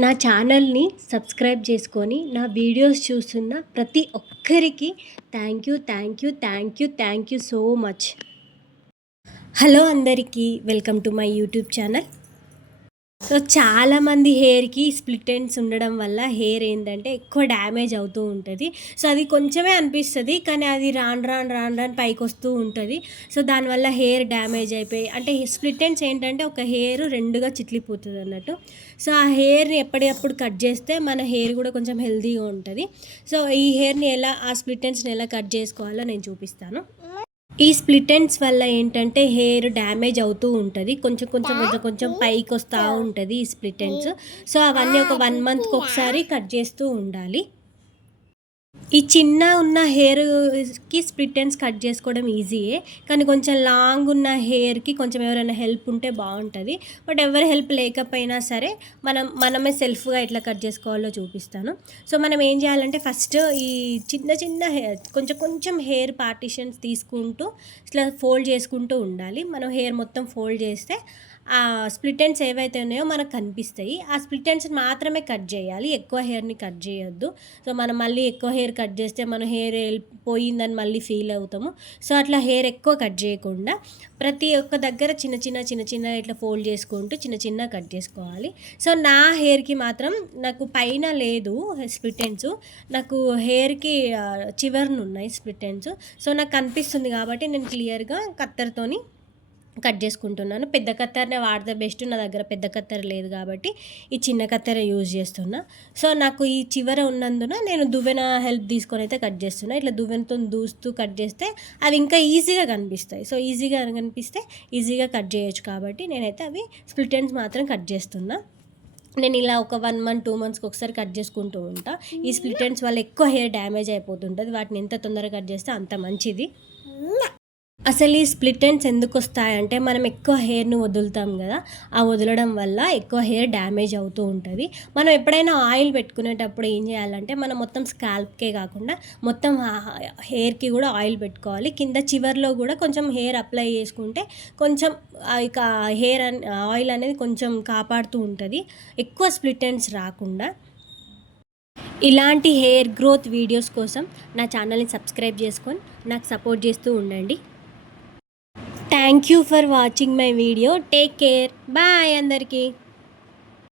నా ఛానల్ని సబ్స్క్రైబ్ చేసుకొని నా వీడియోస్ చూస్తున్న ప్రతి ఒక్కరికి thank you thank you thank you thank you so much. Hello అందరికీ, welcome to my YouTube channel. So చాలామంది హెయిర్కి స్ప్లిట్ ఎండ్స్ ఉండడం వల్ల హెయిర్ ఏంటంటే ఎక్కువ డ్యామేజ్ అవుతూ ఉంటుంది. సో అది కొంచెమే అనిపిస్తుంది, కానీ అది రాను రాను రాను రాను పైకి వస్తూ ఉంటుంది. సో దానివల్ల హెయిర్ డ్యామేజ్ అయిపోయి, అంటే స్ప్లిట్ ఎండ్స్ ఏంటంటే ఒక హెయిర్ రెండుగా చిట్లిపోతుంది అన్నట్టు. సో ఆ హెయిర్ని ఎప్పటికప్పుడు కట్ చేస్తే మన హెయిర్ కూడా కొంచెం హెల్తీగా ఉంటుంది. సో ఈ హెయిర్ని ఎలా, ఆ స్ప్లిట్ ఎండ్స్ని ఎలా కట్ చేసుకోవాలో నేను చూపిస్తాను. ఈ స్ప్లిట్ ఎండ్స్ వల్ల ఏంటంటే హెయిర్ డ్యామేజ్ అవుతూ ఉంటుంది, కొంచెం కొంచెం కొంచెం కొంచెం పైకి వస్తూ ఉంటుంది ఈ స్ప్లిట్ ఎండ్స్. సో అవన్నీ ఒక 1 మంత్కి ఒకసారి కట్ చేస్తూ ఉండాలి. ఈ చిన్న ఉన్న హెయిర్కి స్ప్లిట్ ఎండ్స్ కట్ చేసుకోవడం ఈజీయే, కానీ కొంచెం లాంగ్ ఉన్న హెయిర్కి కొంచెం ఎవరైనా హెల్ప్ ఉంటే బాగుంటుంది. బట్ ఎవరి హెల్ప్ లేకపోయినా సరే మనమే సెల్ఫ్గా ఎట్లా కట్ చేసుకోవాలో చూపిస్తాను. సో మనం ఏం చేయాలంటే ఫస్ట్ ఈ చిన్న చిన్న హెయిర్ కొంచెం కొంచెం హెయిర్ పార్టిషన్స్ తీసుకుంటూ ఇట్లా ఫోల్డ్ చేసుకుంటూ ఉండాలి. మనం హెయిర్ మొత్తం ఫోల్డ్ చేస్తే ఆ స్ప్లిట్ ఎండ్స్ ఏవైతే ఉన్నాయో మనకు కనిపిస్తాయి. ఆ స్ప్లిట్ ఎండ్స్ని మాత్రమే కట్ చేయాలి, ఎక్కువ హెయిర్ని కట్ చేయొద్దు. సో మనం మళ్ళీ ఎక్కువ హెయిర్ కట్ చేస్తే మన హెయిర్ పోయిందని మళ్ళీ ఫీల్ అవుతాము. సో అట్లా హెయిర్ ఎక్కువ కట్ చేయకుండా ప్రతి ఒక్క దగ్గర చిన్న చిన్న చిన్న చిన్న ఇట్లా ఫోల్డ్ చేసుకుంటూ చిన్న చిన్న కట్ చేసుకోవాలి. సో నా హెయిర్కి మాత్రం నాకు పైన లేదు స్ప్లిట్ ఎండ్స్, నాకు హెయిర్కి చివరన ఉన్నాయి స్ప్లిట్ ఎండ్స్. సో నాకు కనిపిస్తుంది కాబట్టి నేను క్లియర్గా కత్తెరతోని కట్ చేసుకుంటున్నాను. పెద్ద కత్తెరనే వాడితే బెస్ట్, నా దగ్గర పెద్ద కత్తెర లేదు కాబట్టి ఈ చిన్న కత్తెర యూజ్ చేస్తున్నా. సో నాకు ఈ చివర ఉన్నందున నేను దువ్వెన హెల్ప్ తీసుకొని అయితే కట్ చేస్తున్నా. ఇట్లా దువ్వెనతో దూస్తూ కట్ చేస్తే అవి ఇంకా ఈజీగా కనిపిస్తాయి. సో ఈజీగా కనిపిస్తే ఈజీగా కట్ చేయొచ్చు కాబట్టి నేనైతే అవి స్ప్లిట్ ఎండ్స్ మాత్రం కట్ చేస్తున్నా. నేను ఇలా ఒక 1 మంత్ 2 మంత్స్కి ఒకసారి కట్ చేసుకుంటూ ఉంటా. ఈ స్ప్లిట్ ఎండ్స్ వల్ల ఎక్కువ హెయిర్ డ్యామేజ్ అయిపోతుంటుంది, వాటిని ఎంత తొందరగా కట్ చేస్తే అంత మంచిది. అసలు ఈ స్ప్లిట్ ఎండ్స్ ఎందుకు వస్తాయంటే మనం ఎక్కువ హెయిర్ని వదులుతాం కదా, ఆ వదలడం వల్ల ఎక్కువ హెయిర్ డ్యామేజ్ అవుతూ ఉంటుంది. మనం ఎప్పుడైనా ఆయిల్ పెట్టుకునేటప్పుడు ఏం చేయాలంటే మనం మొత్తం స్కాల్ప్కే కాకుండా మొత్తం హెయిర్కి కూడా ఆయిల్ పెట్టుకోవాలి. కింద చివర్లో కూడా కొంచెం హెయిర్ అప్లై చేసుకుంటే కొంచెం ఇక హెయిర్ ఆయిల్ అనేది కొంచెం కాపాడుతూ ఉంటుంది, ఎక్కువ స్ప్లిట్ ఎండ్స్ రాకుండా. ఇలాంటి హెయిర్ గ్రోత్ వీడియోస్ కోసం నా ఛానల్ని సబ్స్క్రైబ్ చేసుకొని నాకు సపోర్ట్ చేస్తూ ఉండండి. Thank you for watching my video. Take care, bye అందరికీ.